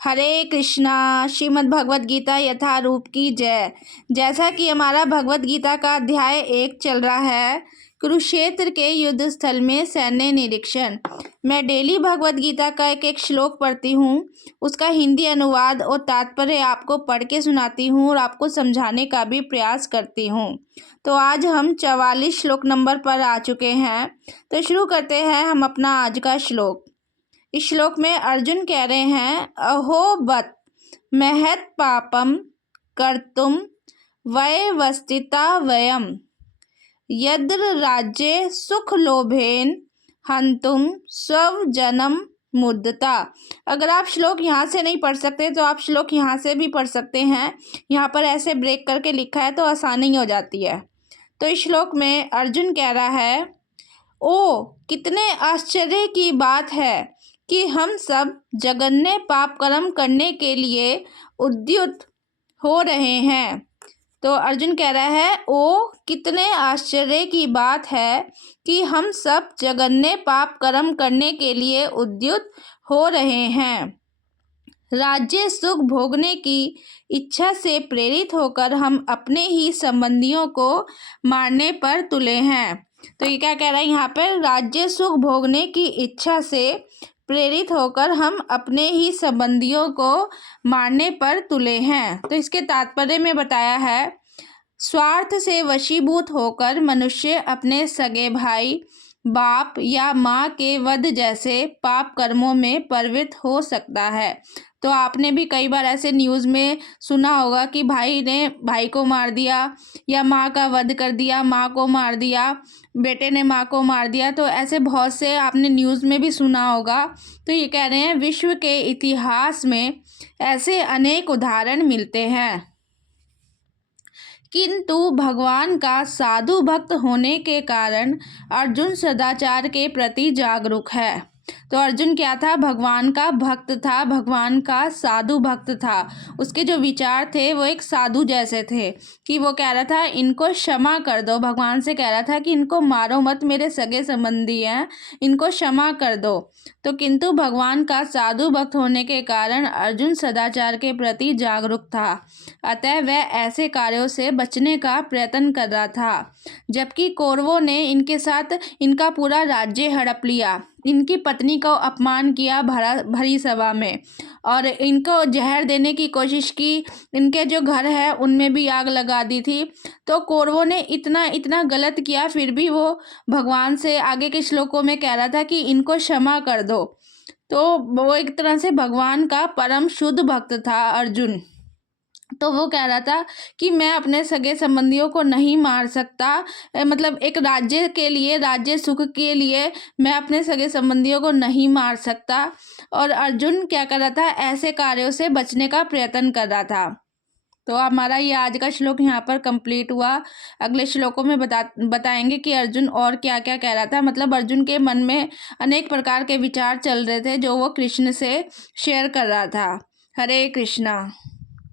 हरे कृष्णा। श्रीमद् भगवत गीता यथारूप की जय। जैसा कि हमारा भगवत गीता का अध्याय 1 चल रहा है, कुरुक्षेत्र के युद्ध स्थल में सैन्य निरीक्षण। मैं डेली भगवत गीता का एक एक श्लोक पढ़ती हूँ, उसका हिंदी अनुवाद और तात्पर्य आपको पढ़ के सुनाती हूँ और आपको समझाने का भी प्रयास करती हूँ। तो आज हम 44 श्लोक नंबर पर आ चुके हैं। तो शुरू करते हैं हम अपना आज का श्लोक। इस श्लोक में अर्जुन कह रहे हैं, अहो बत महत् पापम कर्तुम वयवस्थिता वयम यद्र राज्ये सुख लोभेन हंतुम स्वजनम मुद्दता। अगर आप श्लोक यहाँ से नहीं पढ़ सकते तो आप श्लोक यहाँ से भी पढ़ सकते हैं। यहाँ पर ऐसे ब्रेक करके लिखा है तो आसानी हो जाती है। तो इस श्लोक में अर्जुन कह रहा है, ओ कितने आश्चर्य की बात है कि हम सब जघन्य पाप कर्म करने के लिए उद्युत हो रहे हैं। तो अर्जुन कह रहा है, ओ कितने आश्चर्य की बात है कि हम सब जघन्य पाप कर्म करने के लिए उद्युत हो रहे हैं। राज्य सुख भोगने की इच्छा से प्रेरित होकर हम अपने ही संबंधियों को मारने पर तुले हैं। तो ये क्या कह रहा है यहाँ पर, राज्य सुख भोगने की इच्छा से प्रेरित होकर हम अपने ही संबंधियों को मारने पर तुले हैं। तो इसके तात्पर्य में बताया है, स्वार्थ से वशीभूत होकर मनुष्य अपने सगे भाई, बाप या माँ के वध जैसे पाप कर्मों में प्रवृत्त हो सकता है। तो आपने भी कई बार ऐसे न्यूज़ में सुना होगा कि भाई ने भाई को मार दिया या माँ का वध कर दिया, माँ को मार दिया, बेटे ने माँ को मार दिया। तो ऐसे बहुत से आपने न्यूज़ में भी सुना होगा। तो ये कह रहे हैं, विश्व के इतिहास में ऐसे अनेक उदाहरण मिलते हैं, किंतु भगवान का साधु भक्त होने के कारण अर्जुन सदाचार के प्रति जागरूक है। तो अर्जुन क्या था, भगवान का भक्त था, भगवान का साधु भक्त था। उसके जो विचार थे वो एक साधु जैसे थे कि वो कह रहा था इनको क्षमा कर दो, भगवान से कह रहा था कि इनको मारो मत, मेरे सगे संबंधी हैं, इनको क्षमा कर दो। तो किंतु भगवान का साधु भक्त होने के कारण अर्जुन सदाचार के प्रति जागरूक था, अतः वह ऐसे कार्यों से बचने का प्रयत्न कर रहा था। जबकि कौरवों ने इनके साथ इनका पूरा राज्य हड़प लिया, इनकी पत्नी को अपमान किया भरी सभा में और इनको जहर देने की कोशिश की, इनके जो घर है उनमें भी आग लगा दी थी। तो कौरवों ने इतना गलत किया, फिर भी वो भगवान से आगे के श्लोकों में कह रहा था कि इनको क्षमा कर दो। तो वो एक तरह से भगवान का परम शुद्ध भक्त था अर्जुन। तो वो कह रहा था कि मैं अपने सगे संबंधियों को नहीं मार सकता, मतलब एक राज्य के लिए, राज्य सुख के लिए मैं अपने सगे संबंधियों को नहीं मार सकता। और अर्जुन क्या कर रहा था, ऐसे कार्यों से बचने का प्रयत्न कर रहा था। तो हमारा ये आज का श्लोक यहाँ पर कंप्लीट हुआ। अगले श्लोकों में बताएंगे कि अर्जुन और क्या क्या कह रहा था। मतलब अर्जुन के मन में अनेक प्रकार के विचार चल रहे थे जो वो कृष्ण से शेयर कर रहा था। हरे कृष्णा।